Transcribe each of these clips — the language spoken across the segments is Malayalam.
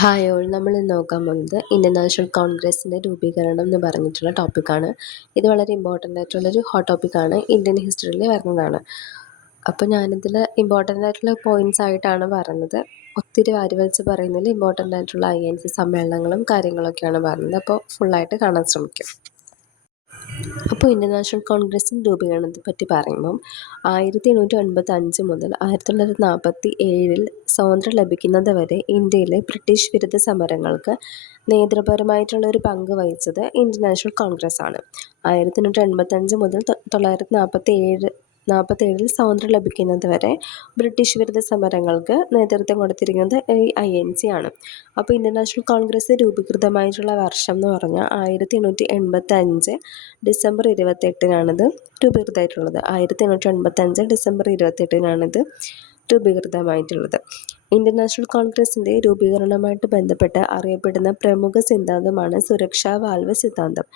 ഹായ് ഓൾ, നമ്മൾ ഇന്ന് നോക്കാൻ പോകുന്നത് ഇന്ത്യൻ നാഷണൽ കോൺഗ്രസിൻ്റെ രൂപീകരണം എന്ന് പറഞ്ഞിട്ടുള്ള ടോപ്പിക്കാണ്. ഇത് വളരെ ഇമ്പോർട്ടൻ്റ് ആയിട്ടുള്ളൊരു ഹോട്ട് ടോപ്പിക്കാണ്, ഇന്ത്യൻ ഹിസ്റ്ററിയിൽ വരുന്നതാണ്. അപ്പോൾ ഞാനിതിൽ ഇമ്പോർട്ടൻ്റ് ആയിട്ടുള്ള പോയിൻറ്റ്സ് ആയിട്ടാണ് പറയുന്നത്. ഒത്തിരി വലിച്ച് പറയുന്നതിൽ ഇമ്പോർട്ടൻ്റ് ആയിട്ടുള്ള INC സമ്മേളനങ്ങളും കാര്യങ്ങളൊക്കെയാണ് പറയുന്നത്. അപ്പോൾ ഫുള്ളായിട്ട് കാണാൻ ശ്രമിക്കും. അപ്പോൾ ഇന്ത്യൻ നാഷണൽ കോൺഗ്രസിൻ്റെ രൂപീകരണത്തെ പറ്റി പറയുമ്പം 1895 മുതൽ 1947 സ്വാതന്ത്ര്യം ലഭിക്കുന്നത് വരെ ഇന്ത്യയിലെ ബ്രിട്ടീഷ് വിരുദ്ധ സമരങ്ങൾക്ക് നേതൃപരമായിട്ടുള്ള ഒരു പങ്ക് വഹിച്ചത് ഇന്ത്യൻ നാഷണൽ കോൺഗ്രസ് ആണ്. 1885 മുതൽ 1947 സ്വാതന്ത്ര്യം ലഭിക്കുന്നത് വരെ ബ്രിട്ടീഷ് വിരുദ്ധ സമരങ്ങൾക്ക് നേതൃത്വം കൊടുത്തിരിക്കുന്നത് INC ആണ്. അപ്പോൾ ഇന്ത്യൻ നാഷണൽ കോൺഗ്രസ് രൂപീകൃതമായിട്ടുള്ള വർഷം എന്ന് പറഞ്ഞാൽ 1885 ഡിസംബർ 28-നാണിത് രൂപീകൃതമായിട്ടുള്ളത്. 1885 ഡിസംബർ 28-നാണിത് രൂപീകൃതമായിട്ടുള്ളത്. ഇന്ത്യൻ നാഷണൽ കോൺഗ്രസിൻ്റെ രൂപീകരണവുമായിട്ട് ബന്ധപ്പെട്ട് അറിയപ്പെടുന്ന പ്രമുഖ സിദ്ധാന്തമാണ് സുരക്ഷാ വാൽവ് സിദ്ധാന്തം.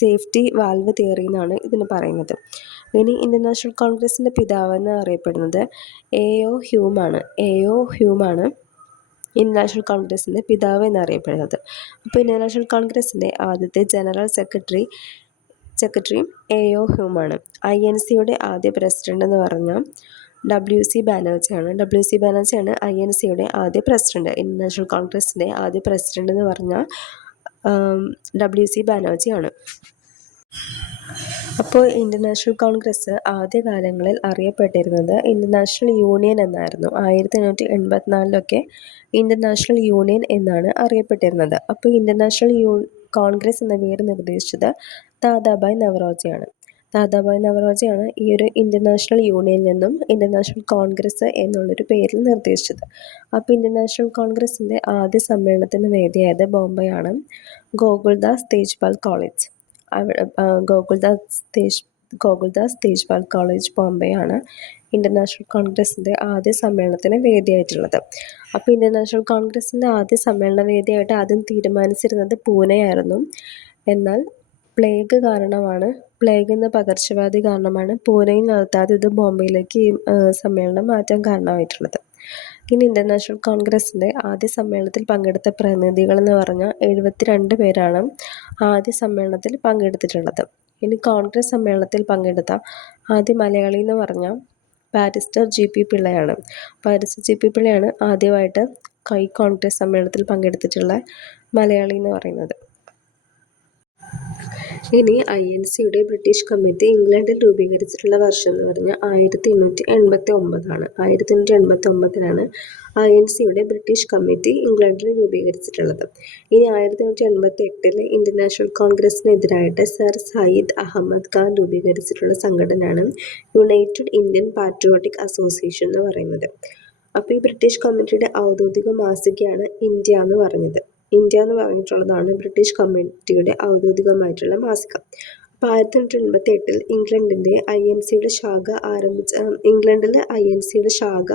സേഫ്റ്റി വാൽവ് തിയറി എന്നാണ് ഇതിന് പറയുന്നത്. ഇനി ഇന്ത്യൻ നാഷണൽ കോൺഗ്രസിൻ്റെ പിതാവെന്ന് അറിയപ്പെടുന്നത് AO ഹ്യൂമാണ് ഇന്ത്യൻ നാഷണൽ കോൺഗ്രസിൻ്റെ പിതാവ് എന്നറിയപ്പെടുന്നത്. അപ്പോൾ ഇന്ത്യൻ നാഷണൽ കോൺഗ്രസിൻ്റെ ആദ്യത്തെ ജനറൽ സെക്രട്ടറി AO ഹ്യൂമാണ്. INCയുടെ ആദ്യ പ്രസിഡന്റ് എന്ന് പറഞ്ഞാൽ WC ബാനർജിയാണ്. INCയുടെ ആദ്യ പ്രസിഡന്റ്. ഇന്ത്യൻ നാഷണൽ കോൺഗ്രസിൻ്റെ ആദ്യ പ്രസിഡന്റ് എന്ന് പറഞ്ഞാൽ WC ബാനർജിയാണ്. അപ്പോൾ ഇന്ത്യൻ നാഷണൽ കോൺഗ്രസ് ആദ്യകാലങ്ങളിൽ അറിയപ്പെട്ടിരുന്നത് ഇന്ത്യൻ നാഷണൽ യൂണിയൻ എന്നായിരുന്നു. 1884 ഇന്ത്യൻ നാഷണൽ യൂണിയൻ എന്നാണ് അറിയപ്പെട്ടിരുന്നത്. അപ്പോൾ ഇന്ത്യൻ നാഷണൽ കോൺഗ്രസ് എന്ന പേര് നിർദ്ദേശിച്ചത് ദാദാഭായ് നവറോജിയാണ് ഈ ഒരു ഇന്ത്യൻ നാഷണൽ യൂണിയനിൽ നിന്നും ഇന്ത്യൻ നാഷണൽ കോൺഗ്രസ് എന്നുള്ളൊരു പേരിൽ നിർദ്ദേശിച്ചത്. അപ്പോൾ ഇന്ത്യൻ നാഷണൽ കോൺഗ്രസിൻ്റെ ആദ്യ സമ്മേളനത്തിന് വേദിയായത് ബോംബെയാണ്. ഗോകുൽദാസ് തേജ്പാൽ കോളേജ് ബോംബെയാണ് ഇന്ത്യൻ നാഷണൽ കോൺഗ്രസിൻ്റെ ആദ്യ സമ്മേളനത്തിന് വേദിയായിട്ടുള്ളത്. അപ്പോൾ ഇന്ത്യൻ നാഷണൽ കോൺഗ്രസിൻ്റെ ആദ്യ സമ്മേളന വേദിയായിട്ട് ആദ്യം തീരുമാനിച്ചിരുന്നത് പൂനെയായിരുന്നു. എന്നാൽ പ്ലേഗ് എന്ന പകർച്ചവ്യാധി കാരണമാണ് പൂനെയിൽ നടത്താതെ ഇത് ബോംബെയിലേക്ക് ഈ സമ്മേളനം മാറ്റാൻ കാരണമായിട്ടുള്ളത്. ഇനി ഇന്ത്യൻ നാഷണൽ കോൺഗ്രസിൻ്റെ ആദ്യ സമ്മേളനത്തിൽ പങ്കെടുത്ത പ്രതിനിധികൾ എന്ന് പറഞ്ഞാൽ 72 പേരാണ് ആദ്യ സമ്മേളനത്തിൽ പങ്കെടുത്തിട്ടുള്ളത്. ഇനി കോൺഗ്രസ് സമ്മേളനത്തിൽ പങ്കെടുത്ത ആദ്യ മലയാളി എന്ന് പറഞ്ഞാൽ ബാരിസ്റ്റർ GP പിള്ളയാണ്. ആദ്യമായിട്ട് കോൺഗ്രസ് സമ്മേളനത്തിൽ പങ്കെടുത്തിട്ടുള്ള മലയാളി എന്ന് പറയുന്നത്. ഇനി INCയുടെ ബ്രിട്ടീഷ് കമ്മിറ്റി ഇംഗ്ലണ്ടിൽ രൂപീകരിച്ചിട്ടുള്ള വർഷം എന്ന് പറഞ്ഞാൽ 1889 ആണ്. 1889-നാണ് INCയുടെ ബ്രിട്ടീഷ് കമ്മിറ്റി ഇംഗ്ലണ്ടിൽ രൂപീകരിച്ചിട്ടുള്ളത്. ഇനി 1888 ഇന്ത്യൻ നാഷണൽ കോൺഗ്രസിനെതിരായിട്ട് സർ സയ്യിദ് അഹമ്മദ് ഖാൻ രൂപീകരിച്ചിട്ടുള്ള സംഘടനയാണ് യുണൈറ്റഡ് ഇന്ത്യൻ പാട്രിയോട്ടിക് അസോസിയേഷൻ എന്ന് പറയുന്നത്. അപ്പോൾ ഈ ബ്രിട്ടീഷ് കമ്മിറ്റിയുടെ ഔദ്യോഗിക മാസികയാണ് ഇന്ത്യ എന്ന് പറഞ്ഞിട്ടുള്ളതാണ് ബ്രിട്ടീഷ് കമ്മിറ്റിയുടെ ഔദ്യോഗികമായിട്ടുള്ള മാസിക. അപ്പോൾ 1888 ഇംഗ്ലണ്ടിലെ INCയുടെ ശാഖ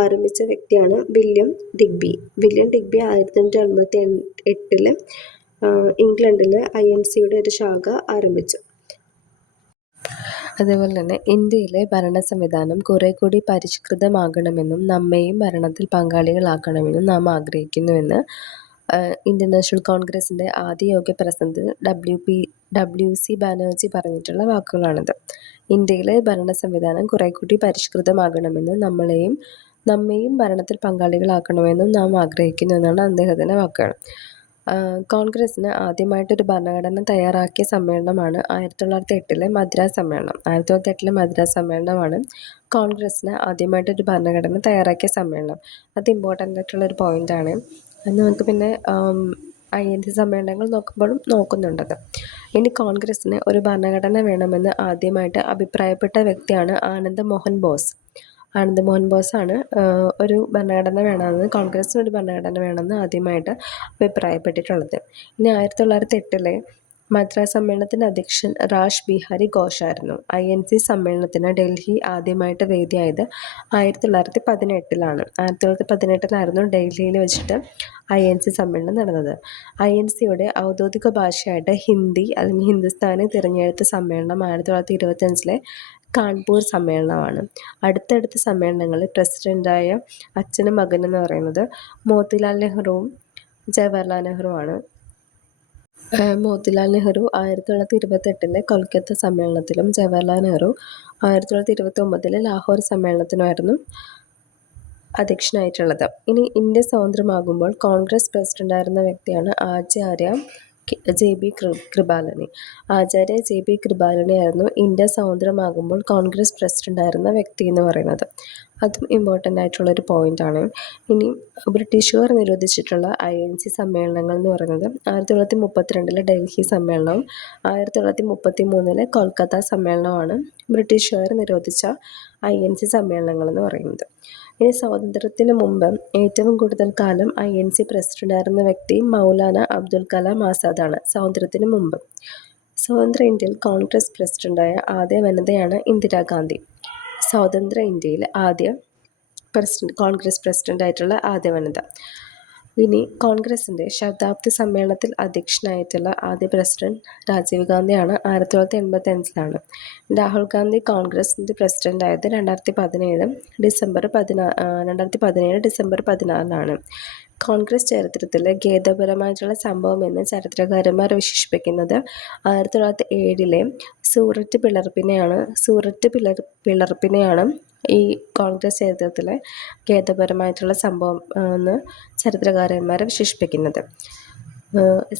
ആരംഭിച്ച വ്യക്തിയാണ് വില്യം ഡിഗ്ബി. 1888 ഇംഗ്ലണ്ടിലെ INCയുടെ ഒരു ശാഖ ആരംഭിച്ചു. അതേപോലെ തന്നെ ഇന്ത്യയിലെ ഭരണ സംവിധാനം കുറെ കൂടി പരിഷ്കൃതമാകണമെന്നും നമ്മെയും ഭരണത്തിൽ പങ്കാളികളാക്കണമെന്നും നാം ആഗ്രഹിക്കുന്നുവെന്ന് ഇന്ത്യൻ നാഷണൽ കോൺഗ്രസിൻ്റെ ആദ്യ യോഗ പ്രസിഡന്റ് WC ബാനർജി പറഞ്ഞിട്ടുള്ള വാക്കുകളാണിത്. ഇന്ത്യയിലെ ഭരണ സംവിധാനം കുറെ കൂടി പരിഷ്കൃതമാകണമെന്ന് നമ്മെയും ഭരണത്തിൽ പങ്കാളികളാക്കണമെന്നും നാം ആഗ്രഹിക്കുന്നു എന്നാണ് അദ്ദേഹത്തിൻ്റെ വാക്കുകൾ. കോൺഗ്രസിന് ആദ്യമായിട്ടൊരു ഭരണഘടന തയ്യാറാക്കിയ സമ്മേളനമാണ് 1908 മദ്രാസ് സമ്മേളനമാണ് കോൺഗ്രസിന് ആദ്യമായിട്ടൊരു ഭരണഘടന തയ്യാറാക്കിയ സമ്മേളനം. അത് ഇമ്പോർട്ടൻ്റ് ആയിട്ടുള്ളൊരു പോയിൻ്റാണ്. അത് നമുക്ക് പിന്നെ INC സമ്മേളനങ്ങൾ നോക്കുന്നുണ്ടത്. ഇനി കോൺഗ്രസിന് ഒരു ഭരണഘടന വേണമെന്ന് ആദ്യമായിട്ട് അഭിപ്രായപ്പെട്ട വ്യക്തിയാണ് ആനന്ദ് മോഹൻ ബോസാണ് കോൺഗ്രസിന് ഒരു ഭരണഘടന വേണമെന്ന് ആദ്യമായിട്ട് അഭിപ്രായപ്പെട്ടിട്ടുള്ളത്. ഇനി 1908 മദ്രാസ് സമ്മേളനത്തിൻ്റെ അധ്യക്ഷൻ റാഷ് ബിഹാരി ഘോഷായിരുന്നു. INC സമ്മേളനത്തിന് ഡൽഹി ആദ്യമായിട്ട് വേദിയായത് 1918-ലാണ്. 1918-ലായിരുന്നു ഡൽഹിയിൽ വെച്ചിട്ട് INC സമ്മേളനം നടന്നത്. INCയുടെ ഔദ്യോഗിക ഭാഷയായിട്ട് ഹിന്ദി അല്ലെങ്കിൽ ഹിന്ദുസ്ഥാനി തിരഞ്ഞെടുത്ത സമ്മേളനം 1925 കാൺപൂർ സമ്മേളനമാണ്. അടുത്തടുത്ത സമ്മേളനങ്ങളിൽ പ്രസിഡൻ്റായ അച്ഛനും മകനെന്ന് പറയുന്നത് മോത്തിലാൽ നെഹ്റുവും ജവഹർലാൽ നെഹ്റുവാണ്. മോത്തിലാൽ നെഹ്റു 1928 കൊൽക്കത്ത സമ്മേളനത്തിലും ജവഹർലാൽ നെഹ്റു 1929 ലാഹോർ സമ്മേളനത്തിനുമായിരുന്നു അധ്യക്ഷനായിട്ടുള്ളത്. ഇനി ഇന്ത്യ സ്വതന്ത്രമാകുമ്പോൾ കോൺഗ്രസ് പ്രസിഡന്റായിരുന്ന വ്യക്തിയാണ് ആചാര്യ JB കൃപാലനി. ആചാര്യ JB കൃപാലനിയായിരുന്നു ഇന്ത്യ സ്വതന്ത്രമാകുമ്പോൾ കോൺഗ്രസ് പ്രസിഡന്റായിരുന്ന വ്യക്തി എന്ന് പറയുന്നത്. അതും ഇമ്പോർട്ടൻ്റ് ആയിട്ടുള്ളൊരു പോയിൻ്റാണ്. ഇനി ബ്രിട്ടീഷുകാർ നിരോധിച്ചിട്ടുള്ള INC സമ്മേളനങ്ങൾ എന്ന് പറയുന്നത് 1932 ഡൽഹി സമ്മേളനവും 1933 കൊൽക്കത്ത സമ്മേളനവുമാണ് ബ്രിട്ടീഷുകാർ നിരോധിച്ച INC സമ്മേളനങ്ങൾ എന്ന് പറയുന്നത്. ഇനി സ്വാതന്ത്ര്യത്തിന് മുമ്പ് ഏറ്റവും കൂടുതൽ കാലം INC പ്രസിഡന്റായിരുന്ന വ്യക്തി മൗലാന അബ്ദുൽ കലാം ആസാദാണ്. സ്വാതന്ത്ര്യത്തിന് മുമ്പ് സ്വതന്ത്ര ഇന്ത്യയിൽ കോൺഗ്രസ് പ്രസിഡന്റായ ആദ്യ വനിതയാണ് ഇന്ദിരാഗാന്ധി. സ്വതന്ത്ര ഇന്ത്യയിൽ കോൺഗ്രസ് പ്രസിഡന്റായിട്ടുള്ള ആദ്യ വനിത. ഇനി കോൺഗ്രസിൻ്റെ ശതാബ്ദി സമ്മേളനത്തിൽ അധ്യക്ഷനായിട്ടുള്ള ആദ്യ പ്രസിഡന്റ് രാജീവ് ഗാന്ധിയാണ്. 1985 രാഹുൽ ഗാന്ധി കോൺഗ്രസിൻ്റെ പ്രസിഡന്റായത് 2017 ഡിസംബർ 16 കോൺഗ്രസ് ചരിത്രത്തിലെ ഖേദകരമായിട്ടുള്ള സംഭവം എന്ന് ചരിത്രകാരന്മാർ വിശേഷിപ്പിക്കുന്നത് 1907 സൂററ്റ് പിളർപ്പിനെയാണ് ഈ കോൺഗ്രസ് ചരിത്രത്തിലെ ഖേദകരമായിട്ടുള്ള സംഭവം എന്ന് ചരിത്രകാരന്മാരെ വിശേഷിപ്പിക്കുന്നത്.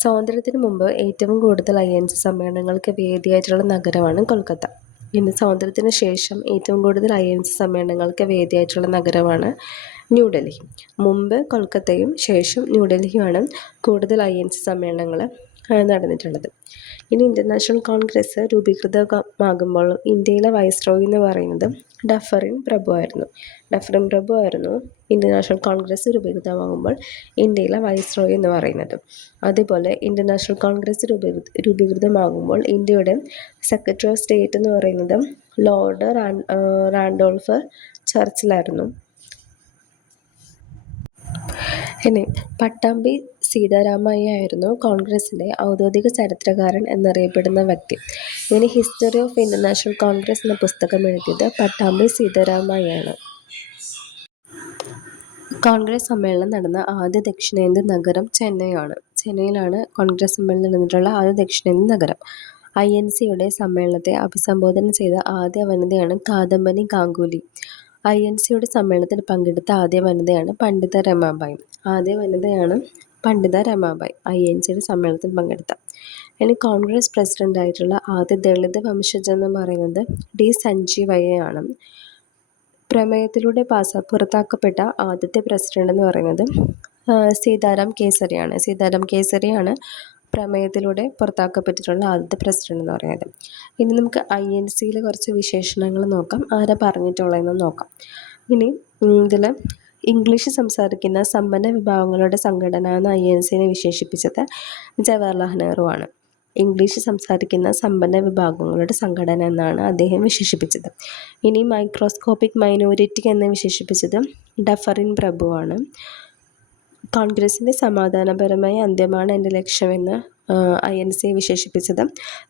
സ്വാതന്ത്ര്യത്തിന് മുമ്പ് ഏറ്റവും കൂടുതൽ INC സമ്മേളനങ്ങൾക്ക് വേദിയായിട്ടുള്ള നഗരമാണ് കൊൽക്കത്ത. ഇന്ന് സ്വാതന്ത്ര്യത്തിന് ശേഷം ഏറ്റവും കൂടുതൽ INC സമ്മേളനങ്ങൾക്ക് വേദിയായിട്ടുള്ള നഗരമാണ് ന്യൂഡൽഹി. മുമ്പ് കൊൽക്കത്തയും ശേഷം ന്യൂഡൽഹിയുമാണ് കൂടുതൽ INC സമ്മേളനങ്ങൾ നടന്നിട്ടുള്ളത്. ഇനി ഇൻ്റർനാഷണൽ കോൺഗ്രസ് രൂപീകൃതമാകുമ്പോൾ ഇന്ത്യയിലെ വൈസ്രോയി എന്ന് പറയുന്നത് ഡഫറിൻ പ്രഭു ആയിരുന്നു ഇൻ്റർനാഷണൽ കോൺഗ്രസ് രൂപീകൃതമാകുമ്പോൾ ഇന്ത്യയിലെ വൈസ്രോയി എന്ന് പറയുന്നത്. അതേപോലെ ഇൻ്റർനാഷണൽ കോൺഗ്രസ് രൂപീകൃതമാകുമ്പോൾ ഇന്ത്യയുടെ സെക്രട്ടറി ഓഫ് സ്റ്റേറ്റ് എന്ന് പറയുന്നത് ലോർഡ് റാൻഡോൾഫ് ചർച്ചിലായിരുന്നു. ഇനി പട്ടാമ്പി സീതാരാമയ്യ ആയിരുന്നു കോൺഗ്രസിൻ്റെ ഔദ്യോഗിക ചരിത്രകാരൻ എന്നറിയപ്പെടുന്ന വ്യക്തി. ഇനി ഹിസ്റ്ററി ഓഫ് ഇൻ്റർനാഷണൽ കോൺഗ്രസ് എന്ന പുസ്തകം എഴുതിയത് പട്ടാമ്പി സീതാരാമയ്യയാണ്. കോൺഗ്രസ് സമ്മേളനം നടന്ന ആദ്യ ദക്ഷിണേന്ത്യൻ നഗരം ചെന്നൈയിലാണ് കോൺഗ്രസ് സമ്മേളനം നടന്നിട്ടുള്ള ആദ്യ ദക്ഷിണേന്ത്യൻ നഗരം. INCയുടെ സമ്മേളനത്തെ അഭിസംബോധന ചെയ്ത ആദ്യ വനിതയാണ് കാദംബനി ഗാംഗുലി. INCയുടെ സമ്മേളനത്തിൽ പങ്കെടുത്ത ആദ്യ വനിതയാണ് പണ്ഡിത രമാബായി INCയുടെ സമ്മേളനത്തിൽ പങ്കെടുത്ത. ഇനി കോൺഗ്രസ് പ്രസിഡന്റായിട്ടുള്ള ആദ്യ ദളിത് വംശജ എന്ന് പറയുന്നത് D. സഞ്ജീവയ്യയാണ്. പ്രമേയത്തിലൂടെ പുറത്താക്കപ്പെട്ട ആദ്യത്തെ പ്രസിഡന്റ് എന്ന് പറയുന്നത് സീതാറാം കേസരിയാണ് പ്രമേയത്തിലൂടെ പുറത്താക്കപ്പെട്ടിട്ടുള്ള ആദ്യത്തെ പ്രസിഡന്റ് എന്ന് പറയുന്നത്. ഇനി നമുക്ക് INCയിലെ കുറച്ച് വിശേഷണങ്ങൾ നോക്കാം, ആരാ പറഞ്ഞിട്ടുള്ളതെന്ന് നോക്കാം. ഇനി ഇതിൽ ഇംഗ്ലീഷ് സംസാരിക്കുന്ന സമ്പന്ന വിഭാഗങ്ങളുടെ സംഘടന എന്ന INCനെ വിശേഷിപ്പിച്ചത് ജവഹർലാൽ നെഹ്റു ആണ്. ഇംഗ്ലീഷ് സംസാരിക്കുന്ന സമ്പന്ന വിഭാഗങ്ങളുടെ സംഘടന എന്നാണ് അദ്ദേഹം വിശേഷിപ്പിച്ചത്. ഇനി മൈക്രോസ്കോപ്പിക് മൈനോരിറ്റി എന്ന് വിശേഷിപ്പിച്ചത് ഡഫറിൻ പ്രഭുവാണ്. കോൺഗ്രസിൻ്റെ സമാധാനപരമായ അന്ത്യമാണ് എൻ്റെ ലക്ഷ്യമെന്ന് INCയെ വിശേഷിപ്പിച്ചത്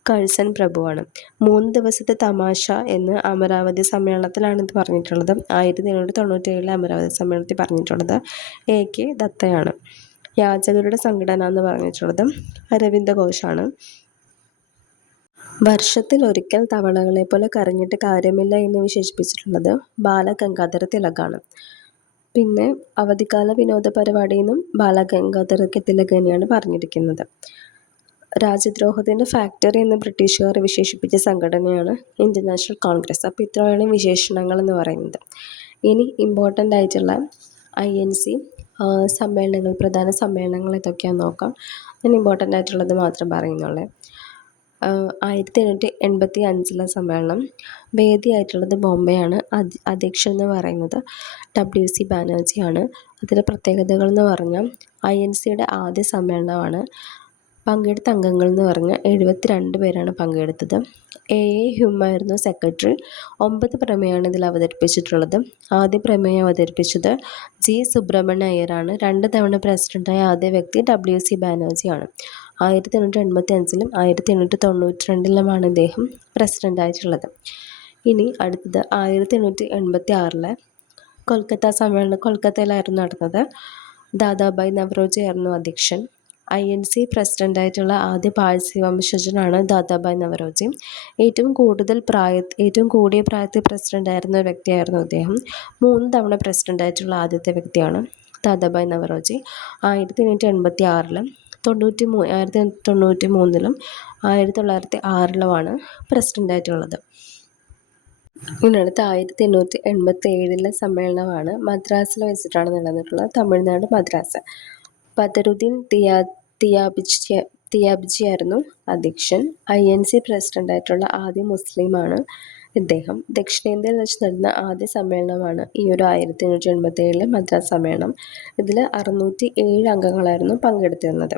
കഴ്സൺ പ്രഭുവാണ്. 3 ദിവസത്തെ തമാശ എന്ന് അമരാവതി സമ്മേളനത്തിലാണ് ഇത് പറഞ്ഞിട്ടുള്ളത്. 1897 അമരാവതി സമ്മേളനത്തിൽ പറഞ്ഞിട്ടുള്ളത് AK ദത്തയാണ്. യാചകരുടെ സംഘടന എന്ന് പറഞ്ഞിട്ടുള്ളത് അരവിന്ദ ഘോഷാണ്. വർഷത്തിൽ ഒരിക്കൽ തവളകളെ പോലെ കരഞ്ഞിട്ട് കാര്യമില്ല എന്ന് വിശേഷിപ്പിച്ചിട്ടുള്ളത് ബാലഗംഗാധര തിലകാണ്. പിന്നെ അവധിക്കാല വിനോദ പരിപാടിയിൽ നിന്നും ബാലഗംഗാധര തിലകനെയാണ് പറഞ്ഞിരിക്കുന്നത്. രാജ്യദ്രോഹത്തിൻ്റെ ഫാക്ടറി എന്ന് ബ്രിട്ടീഷുകാർ വിശേഷിപ്പിച്ച സംഘടനയാണ് ഇൻ്റർനാഷണൽ കോൺഗ്രസ്. അപ്പോൾ ഇത്രയാണ് വിശേഷണങ്ങൾ എന്ന് പറയുന്നത്. ഇനി ഇമ്പോർട്ടൻ്റ് ആയിട്ടുള്ള INC സമ്മേളനങ്ങൾ, പ്രധാന സമ്മേളനങ്ങൾ ഏതൊക്കെയാണെന്ന് നോക്കാം. ഞാൻ ഇമ്പോർട്ടൻ്റ് ആയിട്ടുള്ളത് മാത്രം പറയുന്നുള്ളൂ. 1885 സമ്മേളനം, വേദിയായിട്ടുള്ളത് ബോംബെയാണ്. അധ്യക്ഷൻ എന്ന് പറയുന്നത് WC ബാനർജിയാണ്. അതിലെ പ്രത്യേകതകൾ എന്ന് പറഞ്ഞാൽ INCയുടെ ആദ്യ സമ്മേളനമാണ്. പങ്കെടുത്ത അംഗങ്ങൾ എന്ന് പറഞ്ഞാൽ 72 പേരാണ് പങ്കെടുത്തത്. AA ഹ്യൂം ആയിരുന്നു സെക്രട്ടറി. 9 പ്രമേയമാണ് ഇതിൽ അവതരിപ്പിച്ചിട്ടുള്ളത്. ആദ്യ പ്രമേയം അവതരിപ്പിച്ചത് G. സുബ്രഹ്മണ്യ അയ്യരാണ്. 2 തവണ പ്രസിഡന്റായ ആദ്യ വ്യക്തി WC ബാനർജിയാണ്. 1885 1892 ഇദ്ദേഹം പ്രസിഡന്റായിട്ടുള്ളത്. ഇനി അടുത്തത് 1886 കൊൽക്കത്ത സമ്മേളനം കൊൽക്കത്തയിലായിരുന്നു നടന്നത്. ദാദാഭായ് നവറോജി ആയിരുന്നു അധ്യക്ഷൻ. INC പ്രസിഡൻ്റായിട്ടുള്ള ആദ്യ പാഴ്സി വംശജനാണ് ദാദാഭായ് നവറോജി. ഏറ്റവും കൂടിയ പ്രായത്തിൽ പ്രസിഡൻ്റായിരുന്ന ഒരു വ്യക്തിയായിരുന്നു അദ്ദേഹം. 3 തവണ പ്രസിഡൻ്റായിട്ടുള്ള ആദ്യത്തെ വ്യക്തിയാണ് ദാദാഭായ് നവറോജി. 1886 1993 1906 പ്രസിഡൻ്റായിട്ടുള്ളത്. ഇനി അടുത്ത 1887 സമ്മേളനമാണ് മദ്രാസിൽ വെച്ചിട്ടാണ് നടന്നിട്ടുള്ളത്. തമിഴ്നാട് മദ്രാസ്. ബദറുദ്ദീൻ തിയാബ്ജി ആയിരുന്നു അധ്യക്ഷൻ. INC പ്രസിഡൻ്റായിട്ടുള്ള ആദ്യ മുസ്ലിമാണ് ഇദ്ദേഹം. ദക്ഷിണേന്ത്യയിൽ വെച്ച് നടന്ന ആദ്യ സമ്മേളനമാണ് ഈ ഒരു 1887 മദ്രാസ് സമ്മേളനം. ഇതിൽ 607 അംഗങ്ങളായിരുന്നു പങ്കെടുത്തിരുന്നത്.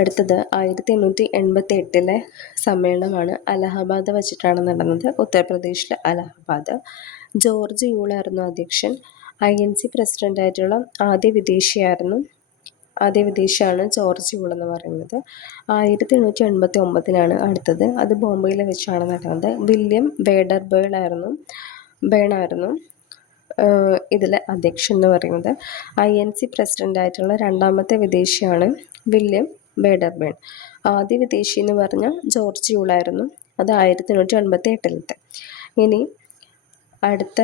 അടുത്തത് 1888 സമ്മേളനമാണ് അലഹബാദ് വെച്ചിട്ടാണ് നടന്നത്. ഉത്തർപ്രദേശിലെ അലഹബാദ്. ജോർജ് യൂളായിരുന്നു അധ്യക്ഷൻ. INC പ്രസിഡൻ്റായിട്ടുള്ള ആദ്യ വിദേശിയാണ് ജോർജ് യൂൾ എന്ന് പറയുന്നത്. 1889 അടുത്തത്. അത് ബോംബെയിൽ വെച്ചാണ് നടന്നത്. വില്യം വേഡർബേൺ ആയിരുന്നു ഇതിലെ അധ്യക്ഷൻ എന്ന് പറയുന്നത്. INC പ്രസിഡൻ്റായിട്ടുള്ള രണ്ടാമത്തെ വിദേശിയാണ് വില്യം വേഡർബേൺ. ആദ്യ വിദേശി എന്ന് പറഞ്ഞാൽ ജോർജ് യൂളായിരുന്നു. അത് 1888. ഇനി അടുത്ത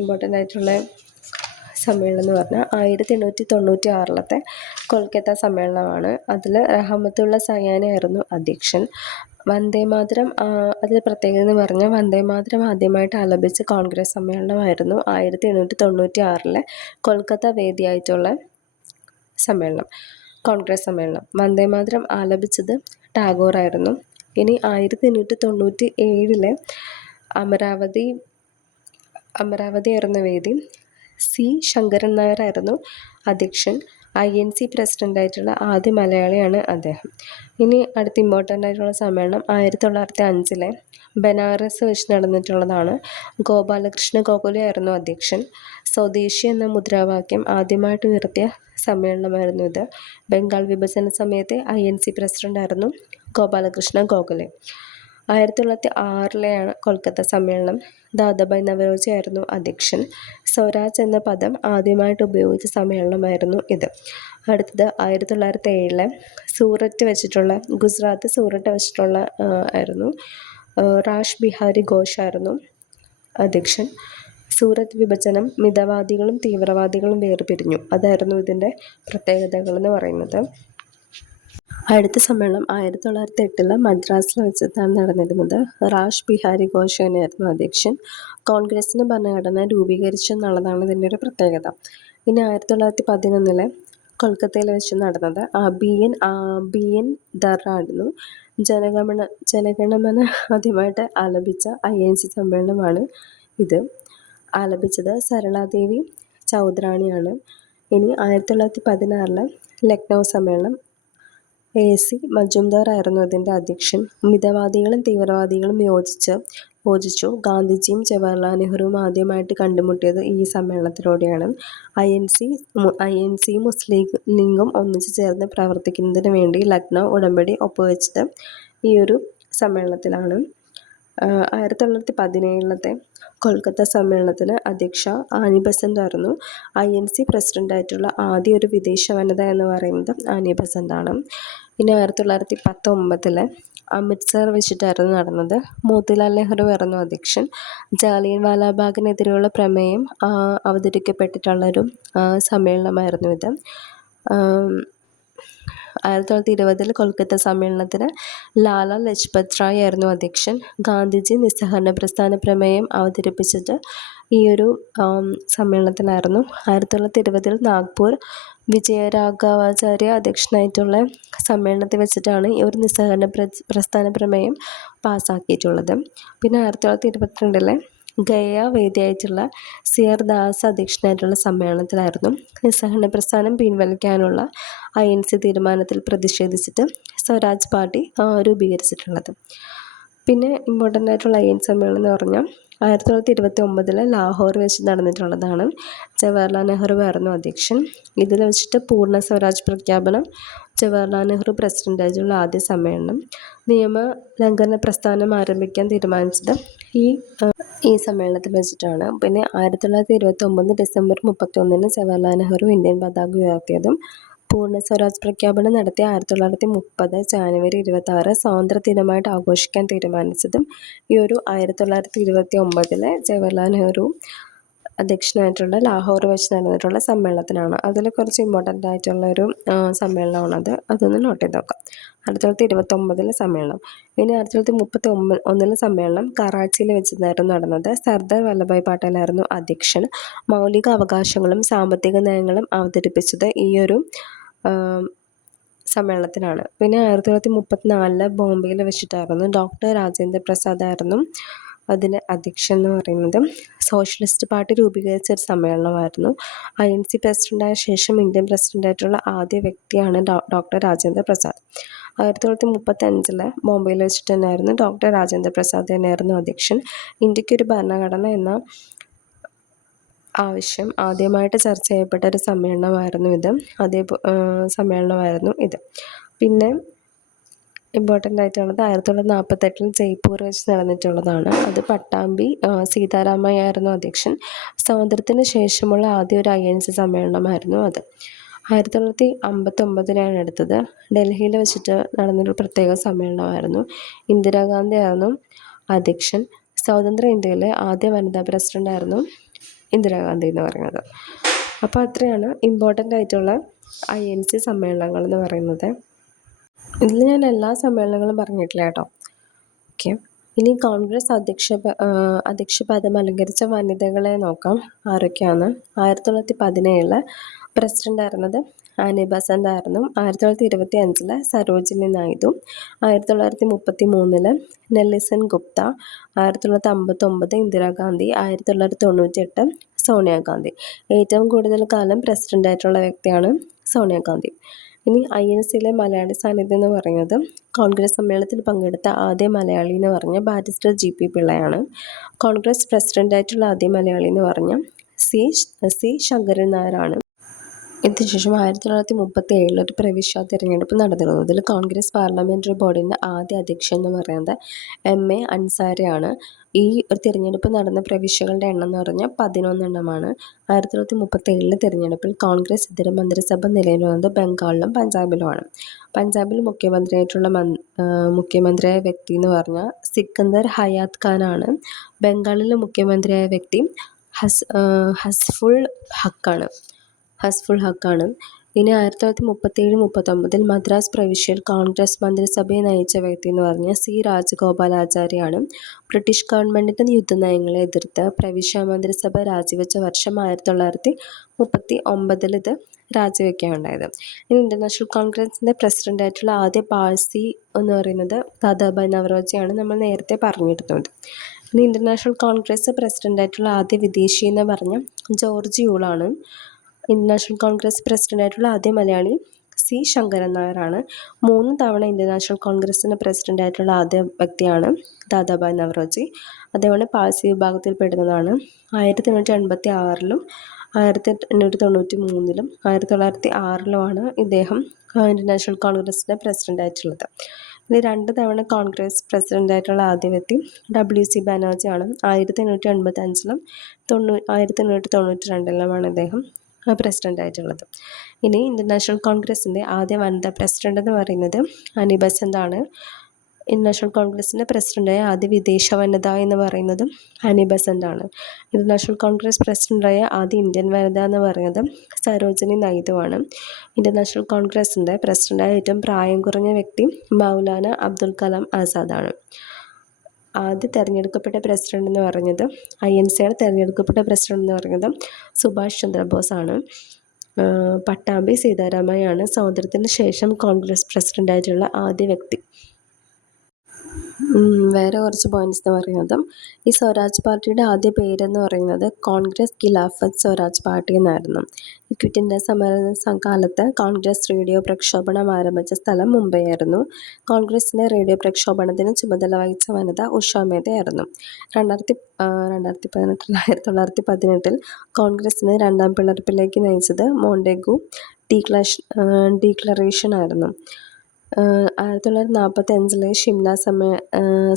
ഇമ്പോർട്ടൻ്റ് ആയിട്ടുള്ള സമ്മേളനം എന്ന് പറഞ്ഞാൽ 1896 കൊൽക്കത്ത സമ്മേളനമാണ്. അതിൽ റഹമത്തുള്ള സയാനി ആയിരുന്നു അധ്യക്ഷൻ. വന്ദേമാതരം അതിൽ പ്രത്യേകത എന്ന് പറഞ്ഞാൽ വന്ദേമാതരം ആദ്യമായിട്ട് ആലപിച്ച കോൺഗ്രസ് സമ്മേളനമായിരുന്നു 1896 കൊൽക്കത്ത വേദിയായിട്ടുള്ള സമ്മേളനം, കോൺഗ്രസ് സമ്മേളനം. വന്ദേമാതരം ആലപിച്ചത് ടാഗോർ ആയിരുന്നു. ഇനി 1897 അമരാവതി ആയിരുന്ന വേദി. ശങ്കരൻ നായർ ആയിരുന്നു അധ്യക്ഷൻ. INC പ്രസിഡൻ്റായിട്ടുള്ള ആദ്യ മലയാളിയാണ് അദ്ദേഹം. ഇനി അടുത്ത ഇമ്പോർട്ടൻ്റ് ആയിട്ടുള്ള സമ്മേളനം 1905 ബനാറസ് വെച്ച് നടന്നിട്ടുള്ളതാണ്. ഗോപാലകൃഷ്ണ ഗോഖലെ ആയിരുന്നു അധ്യക്ഷൻ. സ്വദേശി എന്ന മുദ്രാവാക്യം ആദ്യമായിട്ട് ഉയർത്തിയ സമ്മേളനമായിരുന്നു ഇത്. ബംഗാൾ വിഭജന സമയത്തെ INC പ്രസിഡൻ്റായിരുന്നു ഗോപാലകൃഷ്ണ ഗോഖലെ. 1906 കൊൽക്കത്ത സമ്മേളനം. ദാദാഭായ് നവറോജി ആയിരുന്നു അധ്യക്ഷൻ. സ്വരാജ് എന്ന പദം ആദ്യമായിട്ട് ഉപയോഗിച്ച സമ്മേളനമായിരുന്നു ഇത്. അടുത്തത് 1907 ഗുജറാത്ത് സൂററ്റ് വെച്ചിട്ടുള്ള ആയിരുന്നു. റാഷ് ബിഹാരി ഘോഷ് ആയിരുന്നു അധ്യക്ഷൻ. സൂറത്ത് വിഭജനം മിതവാദികളും തീവ്രവാദികളും വേർപിരിഞ്ഞു. അതായിരുന്നു ഇതിൻ്റെ പ്രത്യേകതകൾ എന്ന് പറയുന്നത്. അടുത്ത സമ്മേളനം 1908 മദ്രാസിൽ വെച്ചിട്ടാണ് നടന്നിരുന്നത്. റാഷ് ബിഹാരി ഘോഷ് തന്നെയായിരുന്നു അധ്യക്ഷൻ. കോൺഗ്രസിന് ഭരണഘടന രൂപീകരിച്ചെന്നുള്ളതാണ് ഇതിൻ്റെ ഒരു പ്രത്യേകത. ഇനി 1911 കൊൽക്കത്തയിൽ വെച്ച് നടന്നത് BN ദർ ആയിരുന്നു. ജനഗണമന ആദ്യമായിട്ട് ആലപിച്ച INC സമ്മേളനമാണ് ഇത്. ആലപിച്ചത് സരളാദേവി ചൗധരാണിയാണ്. ഇനി 1916 ലക്നൗ സമ്മേളനം. AC മജുംദാർ ആയിരുന്നു അതിൻ്റെ അധ്യക്ഷൻ. മിതവാദികളും തീവ്രവാദികളും യോജിച്ചു. ഗാന്ധിജിയും ജവഹർലാൽ നെഹ്റുവും ആദ്യമായിട്ട് കണ്ടുമുട്ടിയത് ഈ സമ്മേളനത്തിലൂടെയാണ്. INC മുസ്ലിം ലീഗും ഒന്നിച്ചു ചേർന്ന് പ്രവർത്തിക്കുന്നതിന് വേണ്ടി ലക്നൗ ഉടമ്പടി ഒപ്പുവെച്ചത് ഈ ഒരു സമ്മേളനത്തിലാണ്. 1917 കൊൽക്കത്ത സമ്മേളനത്തിന് അധ്യക്ഷ ആനി ബസന്റ് ആയിരുന്നു. INC പ്രസിഡൻ്റായിട്ടുള്ള ആദ്യ ഒരു വിദേശ വനിത എന്ന് പറയുന്നത് ആനി ബസന്റാണ്. ഇനി 1919 അമൃത്സർ വെച്ചിട്ടായിരുന്നു നടന്നത്. മോത്തിലാൽ നെഹ്റു ആയിരുന്നു അധ്യക്ഷൻ. ജാലിയൻ വാലാബാഗിനെതിരെയുള്ള പ്രമേയം അവതരിപ്പിക്കപ്പെട്ടിട്ടുള്ളൊരു സമ്മേളനമായിരുന്നു ഇത്. 1920 കൊൽക്കത്ത സമ്മേളനത്തിന് ലാല ലജ്പത് റായ് ആയിരുന്നു അധ്യക്ഷൻ. ഗാന്ധിജി നിസ്സഹകരണ പ്രസ്ഥാന പ്രമേയം അവതരിപ്പിച്ചത് ഈ ഒരു സമ്മേളനത്തിലായിരുന്നു. 1920 നാഗ്പൂർ വിജയരാഘവാചാര്യ അധ്യക്ഷനായിട്ടുള്ള സമ്മേളനത്തിൽ വെച്ചിട്ടാണ് ഈ ഒരു നിസ്സഹകരണ പ്രസ്ഥാന പ്രമേയം പാസ്സാക്കിയിട്ടുള്ളത്. പിന്നെ 1922 ഗയ വേദിയായിട്ടുള്ള സിയർ ദാസ് അധ്യക്ഷനായിട്ടുള്ള സമ്മേളനത്തിലായിരുന്നു നിസ്സഹകരണ പ്രസ്ഥാനം പിൻവലിക്കാനുള്ള INC തീരുമാനത്തിൽ പ്രതിഷേധിച്ചിട്ട് സ്വരാജ് പാർട്ടി രൂപീകരിച്ചിട്ടുള്ളത്. പിന്നെ ഇമ്പോർട്ടൻ്റ് ആയിട്ടുള്ള INC സമ്മേളനം എന്ന് പറഞ്ഞാൽ 1929 ലാഹോർ വെച്ച് നടന്നിട്ടുള്ളതാണ്. ജവഹർലാൽ നെഹ്റു ആയിരുന്നു അധ്യക്ഷൻ. ഇതിൽ വെച്ചിട്ട് പൂർണ്ണ സ്വരാജ് പ്രഖ്യാപനം ജവഹർലാൽ നെഹ്റു പ്രസിഡൻ്റായിട്ടുള്ള ആദ്യ സമ്മേളനം. നിയമലംഘന പ്രസ്ഥാനം ആരംഭിക്കാൻ തീരുമാനിച്ചത് ഈ ഈ സമ്മേളനത്തിൽ വെച്ചിട്ടാണ്. പിന്നെ 1929 ഡിസംബർ 31 ജവഹർലാൽ നെഹ്റു ഇന്ത്യൻ പതാക ഉയർത്തിയതും പൂർണ്ണ സ്വരാജ് പ്രഖ്യാപനം നടത്തിയ 1930 ജാനുവരി 26 സ്വാതന്ത്ര്യ ദിനമായിട്ട് ആഘോഷിക്കാൻ തീരുമാനിച്ചതും ഈ ഒരു 1929 ജവഹർലാൽ നെഹ്റു അധ്യക്ഷനായിട്ടുള്ള ലാഹോർ വെച്ച് നടന്നിട്ടുള്ള സമ്മേളനത്തിനാണ്. അതിൽ കുറച്ച് ഇമ്പോർട്ടൻ്റ് ആയിട്ടുള്ള ഒരു സമ്മേളനമാണത്. അതൊന്ന് നോട്ട് ചെയ്ത് നോക്കാം. 1929 സമ്മേളനം. ഇനി 1931 സമ്മേളനം കറാച്ചിയിൽ വെച്ചിട്ടായിരുന്നു നടന്നത്. സർദാർ വല്ലഭായ് പട്ടേലായിരുന്നു അധ്യക്ഷൻ. മൗലിക അവകാശങ്ങളും സാമ്പത്തിക നയങ്ങളും അവതരിപ്പിച്ചത് ഈ ഒരു സമ്മേളനത്തിനാണ്. പിന്നെ 1934 ബോംബെയിൽ വെച്ചിട്ടായിരുന്നു. ഡോക്ടർ രാജേന്ദ്ര പ്രസാദ് ആയിരുന്നു അതിന് അധ്യക്ഷൻ എന്ന് പറയുന്നത്. സോഷ്യലിസ്റ്റ് പാർട്ടി രൂപീകരിച്ച ഒരു സമ്മേളനമായിരുന്നു. INC പ്രസിഡൻ്റായ ശേഷം ഇന്ത്യൻ പ്രസിഡൻ്റായിട്ടുള്ള ആദ്യ വ്യക്തിയാണ് ഡോക്ടർ രാജേന്ദ്ര പ്രസാദ്. 1935 ബോംബെയിൽ വെച്ചിട്ട് തന്നെയായിരുന്നു ഡോക്ടർ രാജേന്ദ്ര പ്രസാദ് തന്നെയായിരുന്നു അധ്യക്ഷൻ. ഇന്ത്യക്കൊരു ഭരണഘടന എന്ന ആവശ്യം ആദ്യമായിട്ട് ചർച്ച ചെയ്യപ്പെട്ട ഒരു സമ്മേളനമായിരുന്നു ഇത്. പിന്നെ ഇമ്പോർട്ടൻ്റ് ആയിട്ടുള്ളത് 1948 ജയ്പൂർ വെച്ച് നടന്നിട്ടുള്ളതാണ്. അത് പട്ടാമ്പി സീതാരാമയ്യ ആയിരുന്നു അധ്യക്ഷൻ. സ്വാതന്ത്ര്യത്തിന് ശേഷമുള്ള ആദ്യ ഒരു INC സമ്മേളനമായിരുന്നു അത്. 1959 എടുത്തത്. ഡൽഹിയിൽ വെച്ചിട്ട് നടന്നൊരു പ്രത്യേക സമ്മേളനമായിരുന്നു. ഇന്ദിരാഗാന്ധി ആയിരുന്നു അധ്യക്ഷൻ. സ്വതന്ത്ര ഇന്ത്യയിലെ ആദ്യ വനിതാ പ്രസിഡൻ്റായിരുന്നു ഇന്ദിരാഗാന്ധി എന്ന് പറയുന്നത്. അപ്പോൾ അത്രയാണ് ഇമ്പോർട്ടൻ്റ് ആയിട്ടുള്ള INC സമ്മേളനങ്ങൾ എന്ന് പറയുന്നത്. ഇതിൽ ഞാൻ എല്ലാ സമ്മേളനങ്ങളും പറഞ്ഞിട്ടില്ല കേട്ടോ. ഓക്കെ. ഇനി കോൺഗ്രസ് അധ്യക്ഷ പദം അലങ്കരിച്ച വനിതകളെ നോക്കാം ആരൊക്കെയാണ്. 1917 പ്രസിഡൻ്റ് ആയിരുന്നത് ആനി ബസൻ്റ് ആയിരുന്നു. 1925 സരോജിനി നായിഡു. 1933 നെൽസൺ ഗുപ്ത. 1959 ഇന്ദിരാഗാന്ധി. 1998 സോണിയാഗാന്ധി. ഏറ്റവും കൂടുതൽ കാലം പ്രസിഡൻ്റായിട്ടുള്ള വ്യക്തിയാണ് സോണിയാഗാന്ധി. ഇനി INCയിലെ മലയാളി സാന്നിധ്യം എന്ന് പറയുന്നത് കോൺഗ്രസ് സമ്മേളനത്തിൽ പങ്കെടുത്ത ആദ്യ മലയാളി എന്ന് പറഞ്ഞ ബാരിസ്റ്റർ GP പിള്ളയാണ്. കോൺഗ്രസ് പ്രസിഡൻ്റായിട്ടുള്ള ആദ്യ മലയാളി എന്ന് പറഞ്ഞ സി ശങ്കരൻ നായരാണ്. ഇതിനുശേഷം 1937 ഒരു പ്രവിശ്യ തിരഞ്ഞെടുപ്പ് നടന്നിരുന്നു. ഇതിൽ കോൺഗ്രസ് പാർലമെൻ്ററി ബോർഡിൻ്റെ ആദ്യ അധ്യക്ഷൻ എന്ന് പറയുന്നത് MA അൻസാരിയാണ്. ഈ ഒരു തിരഞ്ഞെടുപ്പ് നടന്ന പ്രവിശ്യകളുടെ എണ്ണം എന്ന് പറഞ്ഞാൽ 11 എണ്ണമാണ്. 1937 തിരഞ്ഞെടുപ്പിൽ കോൺഗ്രസ് ഇതര മന്ത്രിസഭ നിലവിൽ വന്നത് ബംഗാളിലും പഞ്ചാബിലുമാണ്. പഞ്ചാബിൽ മുഖ്യമന്ത്രിയായ വ്യക്തി എന്ന് പറഞ്ഞാൽ സിക്കന്ദർ ഹയാത്ത് ഖാനാണ്. ബംഗാളിലെ മുഖ്യമന്ത്രിയായ വ്യക്തി ഹസ്ഫുൾ ഹക്കാണ്. ഇനി 1937-39 മദ്രാസ് പ്രവിശ്യയിൽ കോൺഗ്രസ് മന്ത്രിസഭയെ നയിച്ച വ്യക്തി എന്ന് പറഞ്ഞാൽ C രാജഗോപാലാചാരിയാണ്. ബ്രിട്ടീഷ് ഗവൺമെൻറ്റിൻ്റെ യുദ്ധനയങ്ങളെ എതിർത്ത് പ്രവിശ്യ മന്ത്രിസഭ രാജിവെച്ച വർഷം 1939 ഇത് രാജിവെക്കുകയുണ്ടായത്. ഇനി ഇൻ്റർനാഷണൽ കോൺഗ്രസിൻ്റെ പ്രസിഡൻ്റായിട്ടുള്ള ആദ്യ പാഴ്സി എന്ന് പറയുന്നത് ദാദാഭായ് നവറോജിയാണ്. നമ്മൾ നേരത്തെ പറഞ്ഞിരുന്നത്. ഇനി ഇൻ്റർനാഷണൽ കോൺഗ്രസ് പ്രസിഡൻ്റായിട്ടുള്ള ആദ്യ വിദേശി എന്ന് പറഞ്ഞാൽ ജോർജ് യൂളാണ്. ഇൻ്റർനാഷണൽ കോൺഗ്രസ് പ്രസിഡൻ്റായിട്ടുള്ള ആദ്യ മലയാളി C ശങ്കരൻ നായരാണ്. 3 തവണ ഇൻ്റർനാഷണൽ കോൺഗ്രസിൻ്റെ പ്രസിഡൻ്റായിട്ടുള്ള ആദ്യ വ്യക്തിയാണ് ദാദാഭായ് നവറോജി. അദ്ദേഹം പാഴ്സി വിഭാഗത്തിൽ പെടുന്നതാണ്. 1886 1893 1906 ഇദ്ദേഹം ഇൻ്റർനാഷണൽ കോൺഗ്രസിൻ്റെ പ്രസിഡൻ്റായിട്ടുള്ളത്. ഇനി 2 തവണ കോൺഗ്രസ് പ്രസിഡൻ്റായിട്ടുള്ള ആദ്യ വ്യക്തി WC ബാനർജിയാണ്. 1885 1892 അദ്ദേഹം പ്രസിഡൻ്റായിട്ടുള്ളത്. ഇനി ഇൻ്റർനാഷണൽ കോൺഗ്രസിൻ്റെ ആദ്യ വനിതാ പ്രസിഡൻ്റ് എന്ന് പറയുന്നത് ആനി ബസൻ്റ് ആണ്. ഇൻ്റർനാഷണൽ കോൺഗ്രസിൻ്റെ പ്രസിഡൻ്റായ ആദ്യ വിദേശ വനിത എന്ന് പറയുന്നത് ആനി ബസൻ്റ് ആണ്. ഇൻ്റർനാഷണൽ കോൺഗ്രസ് പ്രസിഡൻ്റായ ആദ്യ ഇന്ത്യൻ വനിത എന്ന് പറയുന്നത് സരോജിനി നായിഡു ആണ്. ഇൻ്റർനാഷണൽ കോൺഗ്രസിൻ്റെ പ്രസിഡൻ്റായ ഏറ്റവും പ്രായം കുറഞ്ഞ വ്യക്തി മൗലാന അബ്ദുൽ കലാം ആസാദാണ്. ആദ്യ തിരഞ്ഞെടുക്കപ്പെട്ട പ്രസിഡൻ്റ് എന്ന് പറയുന്നത് INCയുടെ തിരഞ്ഞെടുക്കപ്പെട്ട പ്രസിഡൻ്റ് എന്ന് പറയുന്നത് സുഭാഷ് ചന്ദ്രബോസ് ആണ്. പട്ടാമ്പി സീതാരാമയ്യാണ് സ്വാതന്ത്ര്യത്തിന് ശേഷം കോൺഗ്രസ് പ്രസിഡൻ്റായിട്ടുള്ള ആദ്യ വ്യക്തി. വേറെ കുറച്ച് പോയിന്റ്സ് എന്ന് പറയുന്നത് ഈ സ്വരാജ് പാർട്ടിയുടെ ആദ്യ പേരെന്ന് പറയുന്നത് കോൺഗ്രസ് ഖിലാഫത്ത് സ്വരാജ് പാർട്ടി എന്നായിരുന്നു. ഈ ക്വിറ്റ് ഇന്ത്യ സമര കാലത്ത് കോൺഗ്രസ് റേഡിയോ പ്രക്ഷോഭണം ആരംഭിച്ച സ്ഥലം മുംബൈ ആയിരുന്നു. കോൺഗ്രസിൻ്റെ റേഡിയോ പ്രക്ഷോഭണത്തിന് ചുമതല വഹിച്ച വനിത ഉഷ മേത്തയായിരുന്നു. 1918 കോൺഗ്രസിനെ രണ്ടാം പിളർപ്പിലേക്ക് നയിച്ചത് മോണ്ടേഗു ഡീക്ലറേഷൻ ആയിരുന്നു. 1945 ഷിംല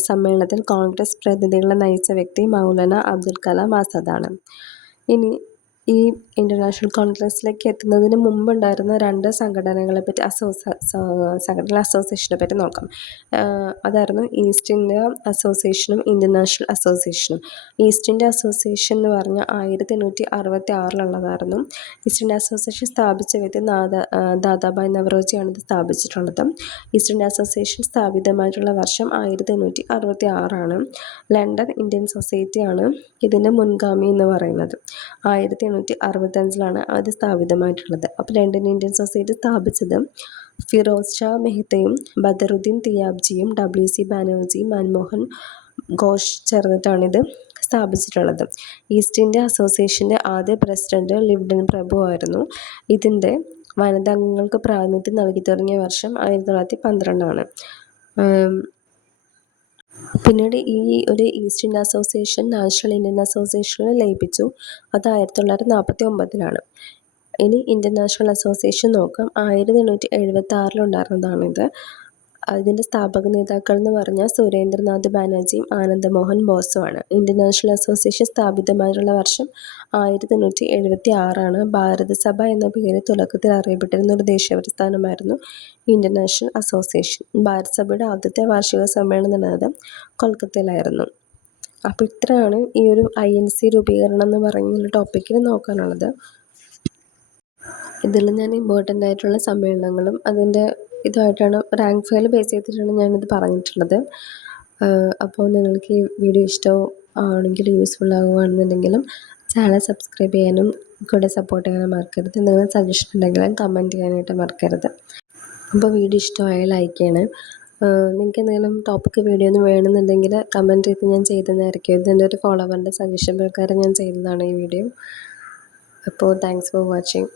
സമ്മേളനത്തിൽ കോൺഗ്രസ് പ്രതിനിധികളെ നയിച്ച വ്യക്തി മൗലാന അബ്ദുൽ കലാം ആസാദാണ്. ഇനി ഈ ഇൻ്റർനാഷണൽ കോൺഗ്രസ്സിലേക്ക് എത്തുന്നതിന് മുമ്പുണ്ടായിരുന്ന രണ്ട് സംഘടനകളെ പറ്റി സംഘടന അസോസിയേഷനെ പറ്റി നോക്കാം. അതായിരുന്നു ഈസ്റ്റ് ഇന്ത്യ അസോസിയേഷനും ഇന്ത്യൻ നാഷണൽ അസോസിയേഷനും. ഈസ്റ്റ് ഇന്ത്യ അസോസിയേഷൻ എന്ന് പറഞ്ഞാൽ 1866 ഈസ്റ്റ് ഇന്ത്യ അസോസിയേഷൻ സ്ഥാപിച്ച വ്യക്തി ദാദാഭായ് നവറോജിയാണ് ഇത് സ്ഥാപിച്ചിട്ടുള്ളത്. ഈസ്റ്റ് ഇന്ത്യ അസോസിയേഷൻ സ്ഥാപിതമായിട്ടുള്ള വർഷം 1866. ലണ്ടൻ ഇന്ത്യൻ സൊസൈറ്റിയാണ് ഇതിൻ്റെ മുൻഗാമി എന്ന് പറയുന്നത്. 1865 അത് സ്ഥാപിതമായിട്ടുള്ളത്. അപ്പോൾ ലണ്ടൻ ഇന്ത്യൻ സൊസൈറ്റി സ്ഥാപിച്ചത് ഫിറോസ് ഷാ മെഹ്തയും ബദറുദ്ദീൻ തിയാബ്ജിയും WC ബാനർജിയും മൻമോഹൻ ഘോഷ് ചേർന്നിട്ടാണിത് സ്ഥാപിച്ചിട്ടുള്ളത്. ഈസ്റ്റ് ഇന്ത്യ അസോസിയേഷൻ്റെ ആദ്യ പ്രസിഡന്റ് ലിവ്ഡൻ പ്രഭു ആയിരുന്നു. ഇതിൻ്റെ വനിതാംഗങ്ങൾക്ക് പ്രാതിനിധ്യം നൽകി തുടങ്ങിയ വർഷം 1912. പിന്നീട് ഈ ഒരു East India association national Indian അസോസിയേഷനിൽ ലയിപ്പിച്ചു. അത് 1949. ഇനി ഇന്ത്യൻ നാഷണൽ അസോസിയേഷൻ നോക്കാം. 1876 ഉണ്ടായിരുന്നതാണിത്. അതിൻ്റെ സ്ഥാപക നേതാക്കൾ എന്ന് പറഞ്ഞാൽ സുരേന്ദ്രനാഥ് ബാനർജിയും ആനന്ദമോഹൻ ബോസുമാണ്. ഇന്ത്യൻ നാഷണൽ അസോസിയേഷൻ സ്ഥാപിതമായിട്ടുള്ള വർഷം 1876. ഭാരതസഭ എന്ന പേര് തുടക്കത്തിൽ അറിയപ്പെട്ടിരുന്ന ഒരു ദേശീയ പ്രസ്ഥാനമായിരുന്നു ഇന്ത്യൻ നാഷണൽ അസോസിയേഷൻ. ഭാരതസഭയുടെ ആദ്യത്തെ വാർഷിക സമ്മേളനം നടന്നത് കൊൽക്കത്തയിലായിരുന്നു. അപ്പോൾ ഇത്രയാണ് ഈ ഒരു INC രൂപീകരണം എന്ന് പറയുന്ന ടോപ്പിക്കിൽ നോക്കാനുള്ളത്. ഇതിൽ ഞാൻ ഇമ്പോർട്ടൻ്റ് ആയിട്ടുള്ള സമ്മേളനങ്ങളും അതിൻ്റെ ഇതായിട്ടാണ് റാങ്ക് ഫയൽ ബേസ് ചെയ്തിട്ടാണ് ഞാനിത് പറഞ്ഞിട്ടുള്ളത്. അപ്പോൾ നിങ്ങൾക്ക് ഈ വീഡിയോ ഇഷ്ടമാണെങ്കിൽ യൂസ്ഫുൾ ആകുകയാണെന്നുണ്ടെങ്കിലും ചാനൽ സബ്സ്ക്രൈബ് ചെയ്യാനും കൂടെ സപ്പോർട്ട് ചെയ്യാനും മറക്കരുത്. നിങ്ങൾ സജഷൻ ഉണ്ടെങ്കിലും കമൻറ്റ് ചെയ്യാനായിട്ട് മറക്കരുത്. അപ്പോൾ വീഡിയോ ഇഷ്ടമായാൽ ലൈക്ക് ചെയ്യണം. നിങ്ങൾക്ക് എന്തെങ്കിലും ടോപ്പിക്ക് വീഡിയോ ഒന്നും വേണമെന്നുണ്ടെങ്കിൽ കമൻറ്റ് ചെയ്ത് ഞാൻ ചെയ്തതായിരിക്കും. ഇതിൻ്റെ ഒരു ഫോളോവറിൻ്റെ സജഷൻ പ്രകാരം ഞാൻ ചെയ്തതാണ് ഈ വീഡിയോ. അപ്പോൾ താങ്ക്സ് ഫോർ വാച്ചിങ്.